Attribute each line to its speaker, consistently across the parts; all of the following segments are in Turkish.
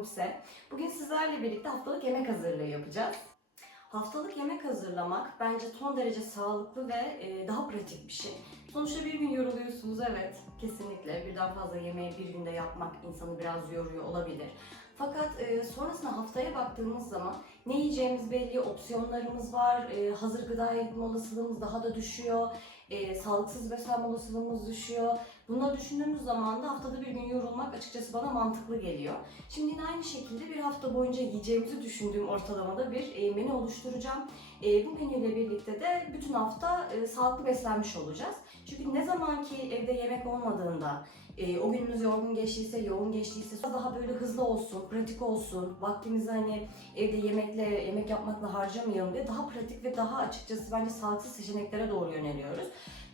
Speaker 1: Buse. Bugün sizlerle birlikte haftalık yemek hazırlığı yapacağız. Haftalık yemek hazırlamak bence son derece sağlıklı ve e, daha pratik bir şey. Sonuçta bir gün yoruluyorsunuz evet kesinlikle birden fazla yemeği bir günde yapmak insanı biraz yoruyor olabilir. Fakat e, sonrasında haftaya baktığımız zaman ne yiyeceğimiz belli, opsiyonlarımız var, e, hazır gıda yeme olasılığımız daha da düşüyor, e, sağlıksız beslenme olasılığımız düşüyor. Bunları düşündüğümüz zaman da haftada bir gün yorulmak açıkçası bana mantıklı geliyor. Şimdi yine aynı şekilde bir hafta boyunca yiyeceğimizi düşündüğüm ortalamada bir e, menü oluşturacağım. E, bu menüyle birlikte de bütün hafta e, sağlıklı beslenmiş olacağız. Çünkü ne zaman ki evde yemek olmadığında, e, o günümüz yorgun geçtiyse, yoğun geçtiyse daha böyle hızlı olsun, pratik olsun, vaktimizi hani evde yemekle, yemek yapmakla harcamayalım diye daha pratik ve daha açıkçası bence sağlıksız seçeneklere doğru yöneliyoruz.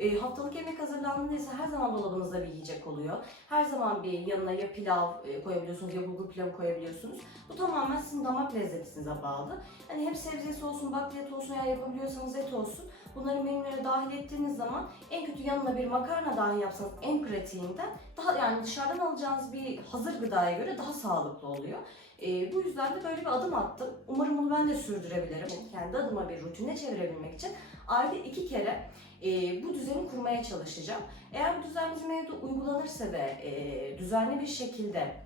Speaker 1: E, haftalık yemek hazırlandığında her zaman dolabınızda bir yiyecek oluyor. Her zaman bir yanına ya pilav e, koyabiliyorsunuz ya bulgur pilavı koyabiliyorsunuz. Bu tamamen sizin damak lezzetinize bağlı. Hani hem sebzesi olsun, bakliyat olsun ya yapabiliyorsanız et olsun. Bunları menülere dahil ettiğiniz zaman en kötü yanına bir makarna dahi yapsanız en pratiğinden daha yani dışarıdan alacağınız bir hazır gıdaya göre daha sağlıklı oluyor. E, bu yüzden de böyle bir adım attım. Umarım bunu ben de sürdürebilirim. Kendi adıma bir rutine çevirebilmek için ayda iki kere e, bu düzeni kurmaya çalışacağım. Eğer bu düzen bizim evde uygulanırsa ve e, düzenli bir şekilde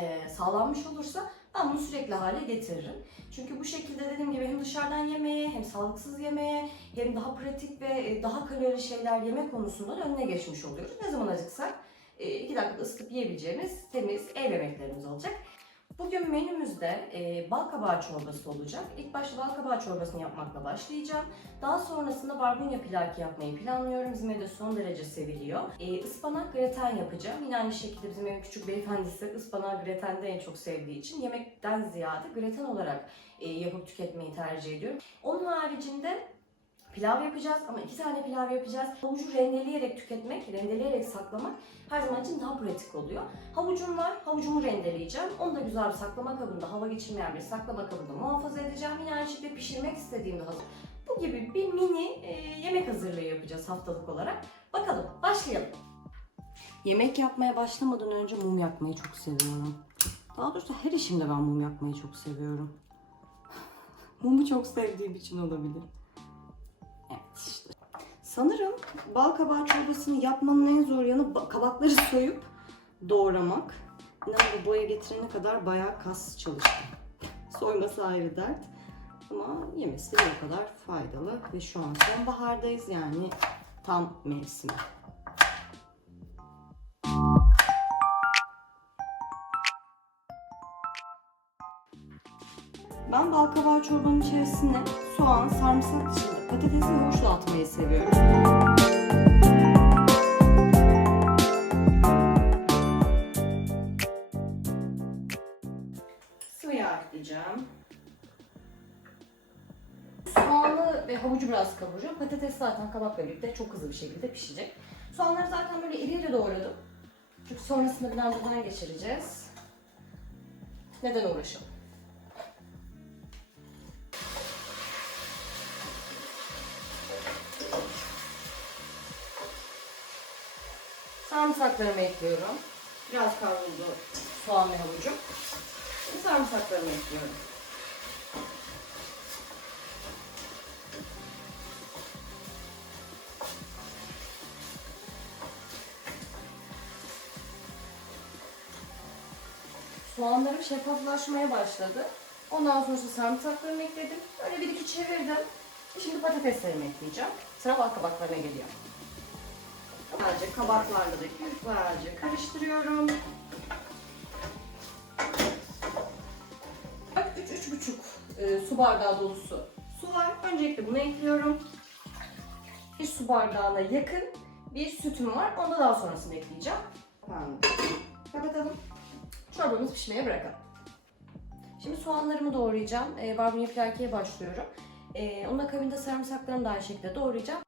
Speaker 1: e, sağlanmış olursa ben bunu sürekli hale getiririm. Çünkü bu şekilde dediğim gibi hem dışarıdan yemeğe hem sağlıksız yemeğe hem daha pratik ve e, daha kalorili şeyler yeme konusunda da önüne geçmiş oluyoruz. Ne zaman acıksak e, iki dakikada ısıtıp yiyebileceğimiz temiz ev yemeklerimiz olacak. Bugün menümüzde e, bal kabağı çorbası olacak. İlk başta bal kabağı çorbasını yapmakla başlayacağım. Daha sonrasında barbunya pilaki yapmayı planlıyorum. Bizim evde son derece seviliyor. E, ıspanak greten yapacağım. Yine aynı şekilde bizim evin küçük beyefendisi ıspanağı gretende en çok sevdiği için yemekten ziyade greten olarak e, yapıp tüketmeyi tercih ediyorum. Onun haricinde pilav yapacağız ama iki tane pilav yapacağız. Havucu rendeleyerek tüketmek, rendeleyerek saklamak her zaman için daha pratik oluyor. Havucum var, havucumu rendeleyeceğim. Onu da güzel bir saklama kabında, hava geçirmeyen bir saklama kabında muhafaza edeceğim. Yine aynı şekilde pişirmek istediğimde hazır. Bu gibi bir mini e, yemek hazırlığı yapacağız haftalık olarak. Bakalım, başlayalım. Yemek yapmaya başlamadan önce mum yakmayı çok seviyorum. Daha doğrusu her işimde ben mum yakmayı çok seviyorum. Mumu çok sevdiğim için olabilir. Sanırım bal kabağı çorbasını yapmanın en zor yanı ba- kabakları soyup doğramak. İnanın bu boya getirene kadar bayağı kas çalıştım. Soyması ayrı dert. Ama yemesi o kadar faydalı. Ve şu an sonbahardayız yani tam mevsimi. Ben bal kabağı çorbanın içerisine soğan, sarımsak dışında patates ve havuçla atmayı seviyorum. Sıvı yağ ekleyeceğim. Soğanı ve havucu biraz kavuracağım. Patates zaten kabakla birlikte çok hızlı bir şekilde pişecek. Soğanları zaten böyle iri iri doğradım. Çünkü sonrasında blenderdan geçireceğiz. Neden uğraşalım? Sarımsaklarımı ekliyorum. Biraz kavruldu soğan ve havucum. Sarımsaklarımı ekliyorum. Soğanlarım şeffaflaşmaya başladı. Ondan sonra sarımsaklarımı ekledim. Öyle bir iki çevirdim. Şimdi patateslerimi ekleyeceğim. Sıra bal kabaklarına geliyor. Güzelce kabaklarla da güzelce karıştırıyorum. 3-3,5 e, su bardağı dolusu su var. Öncelikle bunu ekliyorum. Bir su bardağına yakın bir sütüm var. Onu da daha sonrasında ekleyeceğim. Tamam. Kapatalım. Çorbamızı pişmeye bırakalım. Şimdi soğanlarımı doğrayacağım. E, barbunya pilakeye başlıyorum. E, onun akabinde sarımsaklarımı da aynı şekilde doğrayacağım.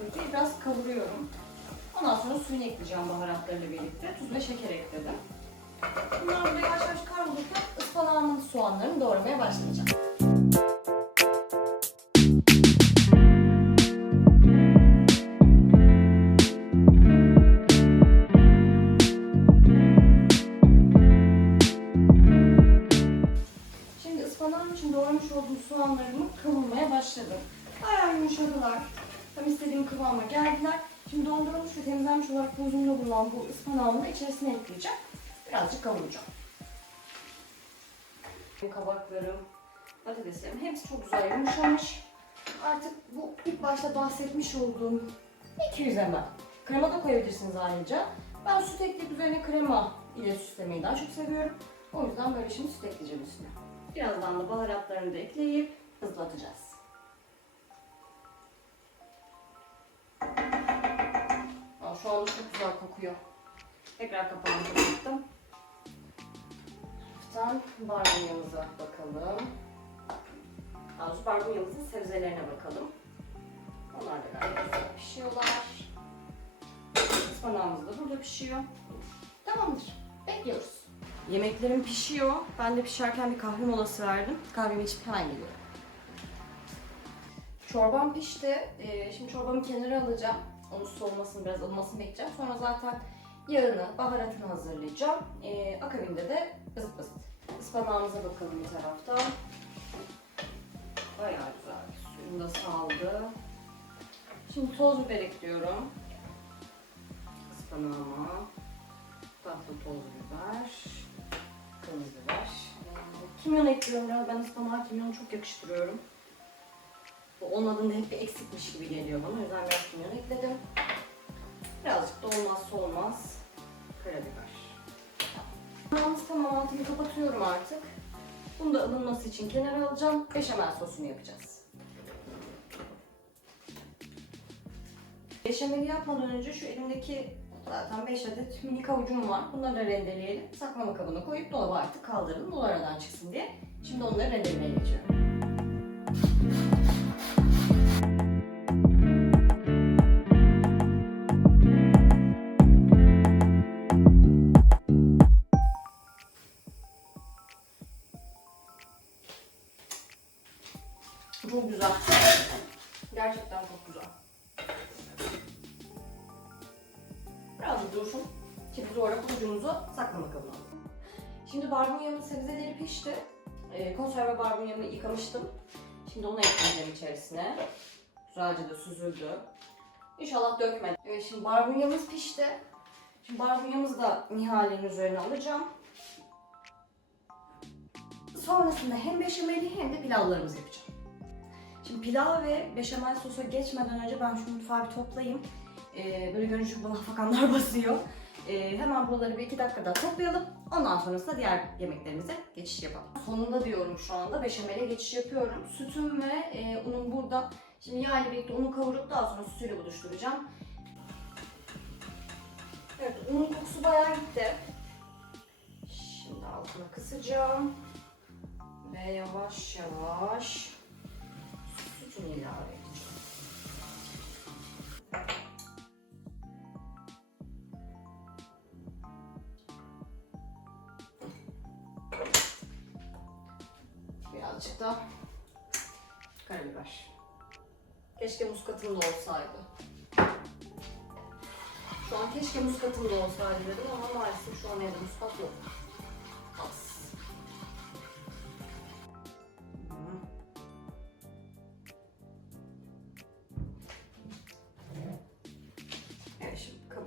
Speaker 1: Birlikte biraz kavuruyorum. Ondan sonra suyunu ekleyeceğim baharatlarıyla birlikte. Tuz ve şeker ekledim. Bunlar burada yavaş yavaş kavrulurken ıspanağımın soğanlarını doğramaya başlayacağım. Şimdi ıspanağım için doğramış olduğum soğanlarımı kavurmaya başladım. Bayağı yumuşadılar. Tam istediğim kıvama geldiler. Şimdi dondurulmuş ve temizlenmiş olarak buzumda bulunan bu ıspanağımı da içerisine ekleyeceğim. Birazcık kavuracağım. Kabaklarım, patateslerim hepsi çok güzel yumuşamış. Artık bu ilk başta bahsetmiş olduğum 200 ml. Krema da koyabilirsiniz ayrıca. Ben süt ekleyip üzerine krema ile süslemeyi daha çok seviyorum. O yüzden böyle şimdi süt ekleyeceğim üstüne. Birazdan da baharatlarını da ekleyip hızlatacağız. Şu anda çok güzel kokuyor. Tekrar kapağını kapattım. Hafiften barbunyamıza bakalım. Daha doğrusu barbunyamızın sebzelerine bakalım. Onlar da gayet güzel pişiyorlar. Ispanağımız da burada pişiyor. Tamamdır. Bekliyoruz. Yemeklerim pişiyor. Ben de pişerken bir kahve molası verdim. Kahvemi içip hemen geliyorum. Çorbam pişti. Ee, şimdi çorbamı kenara alacağım. Onun soğumasını biraz ılımasını bekleyeceğim. Sonra zaten yağını, baharatını hazırlayacağım. Ee, akabinde de ızıt ızıt. Ispanağımıza bakalım bir taraftan. Bayağı güzel. Suyunu da saldı. Şimdi toz biber ekliyorum. Ispanağıma. Tatlı toz biber. Kırmızı biber. Ee, Kimyon ekliyorum. Ben ıspanağa kimyonu çok yakıştırıyorum. Olmadığında hep bir eksikmiş gibi geliyor bana. O yüzden biraz kimyon ekledim. Birazcık da olmazsa olmaz karabiber. Tamamız tamam altını kapatıyorum artık. Bunu da ılınması için kenara alacağım. Beşamel sosunu yapacağız. Beşameli yapmadan önce şu elimdeki zaten 5 adet minik avucum var. Bunları da rendeleyelim. Saklama kabına koyup dolaba artık kaldıralım. Bu aradan çıksın diye. Şimdi onları rendelemeye geçiyorum. Çok güzel. Gerçekten çok güzel. Biraz dursun. Şimdi sonra kurucumuzu saklama kabına alalım. Şimdi barbunyamın sebzeleri pişti. Ee, konserve barbunyamı yıkamıştım. Şimdi onu ekleyeceğim içerisine. Güzelce de süzüldü. İnşallah dökmedi. Evet şimdi barbunyamız pişti. Şimdi barbunyamızı da nihalenin üzerine alacağım. Sonrasında hem beşameli hem de pilavlarımızı yapacağım. Şimdi pilav ve beşamel sosa geçmeden önce ben şu mutfağı bir toplayayım. Ee, böyle görünüşü bana fakanlar basıyor. Ee, hemen buraları bir iki dakikada toplayalım. Ondan sonrasında diğer yemeklerimize geçiş yapalım. Sonunda diyorum şu anda beşamele geçiş yapıyorum. Sütüm ve e, unum burada. Şimdi yağ ile birlikte unu kavurup daha sonra sütüyle buluşturacağım. Evet unun kokusu bayağı gitti. Şimdi altına kısacağım. Ve yavaş yavaş sütünü ilave edeceğim. Birazcık da karabiber. Keşke muskatım da olsaydı. Şu an keşke muskatım da olsaydı dedim ama maalesef şu an evde muskat yok.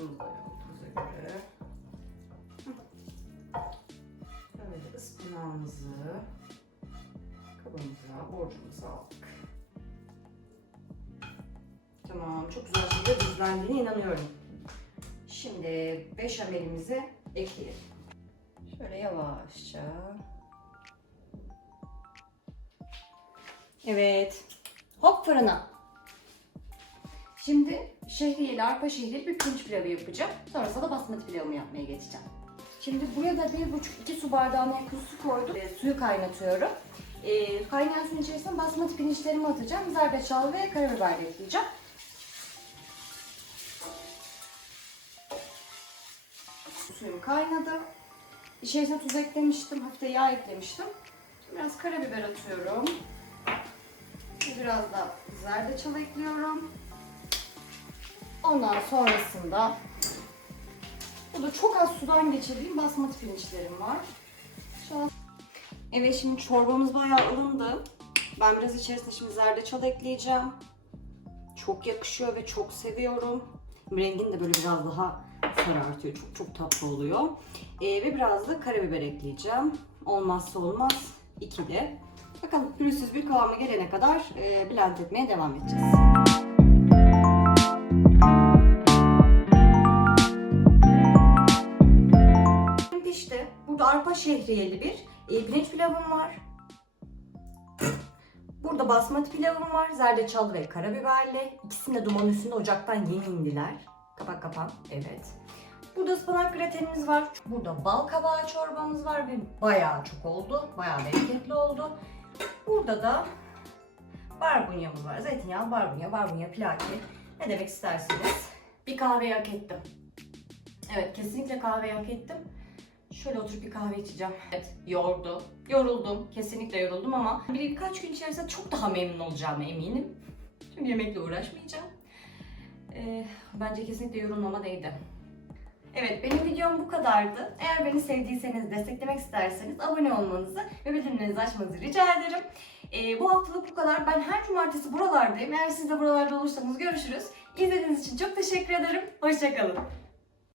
Speaker 1: Kabımızı da yaptığımıza göre. Böyle ıspanağımızı kabımıza, borcumuza aldık. Tamam, çok güzel şekilde düzlendiğine inanıyorum. Şimdi beşamelimizi ekleyelim. Şöyle yavaşça. Evet. Hop fırına. Şimdi şehriyeli, arpa şehriyeli bir pirinç pilavı yapacağım. Sonrasında da basmati pilavımı yapmaya geçeceğim. Şimdi buraya da bir buçuk iki su bardağına yakın su koydum. E, suyu kaynatıyorum. E, kaynayan suyun içerisine basmati pirinçlerimi atacağım. Zerdeçal ve karabiber de ekleyeceğim. Suyum kaynadı. İçerisine tuz eklemiştim. Hafif de yağ eklemiştim. Biraz karabiber atıyorum. Biraz da zerdeçal ekliyorum. Ondan sonrasında bu da çok az sudan geçirdiğim basmati pirinçlerim var. Şu an... Evet şimdi çorbamız bayağı ılındı. Ben biraz içerisine şimdi zerdeçal ekleyeceğim. Çok yakışıyor ve çok seviyorum. Rengini de böyle biraz daha sarartıyor. Çok çok tatlı oluyor. Ee, ve biraz da karabiber ekleyeceğim. Olmazsa olmaz ikili. Bakalım pürüzsüz bir kıvama gelene kadar e, blend etmeye devam edeceğiz. Arpa şehriyeli bir e, pirinç pilavım var. Burada basmati pilavım var. Zerdeçal ve karabiberli. İkisini de duman üstünde ocaktan yeni indiler. Kapak kapan. Evet. Burada ıspanak gratenimiz var. Burada bal kabağı çorbamız var ve bayağı çok oldu. Bayağı bereketli oldu. Burada da barbunyamız var. Zeytinyağı, barbunya, barbunya, pilaki. Ne demek isterseniz. Bir kahve hak ettim. Evet kesinlikle kahve hak ettim. Şöyle oturup bir kahve içeceğim. Evet yordu. Yoruldum. Kesinlikle yoruldum ama birkaç gün içerisinde çok daha memnun olacağıma eminim. Çünkü yemekle uğraşmayacağım. Ee, bence kesinlikle yorulmama değdi. Evet benim videom bu kadardı. Eğer beni sevdiyseniz, desteklemek isterseniz abone olmanızı ve bildirimlerinizi açmanızı rica ederim. Ee, bu haftalık bu kadar. Ben her cumartesi buralardayım. Eğer siz de buralarda olursanız görüşürüz. İzlediğiniz için çok teşekkür ederim. Hoşçakalın.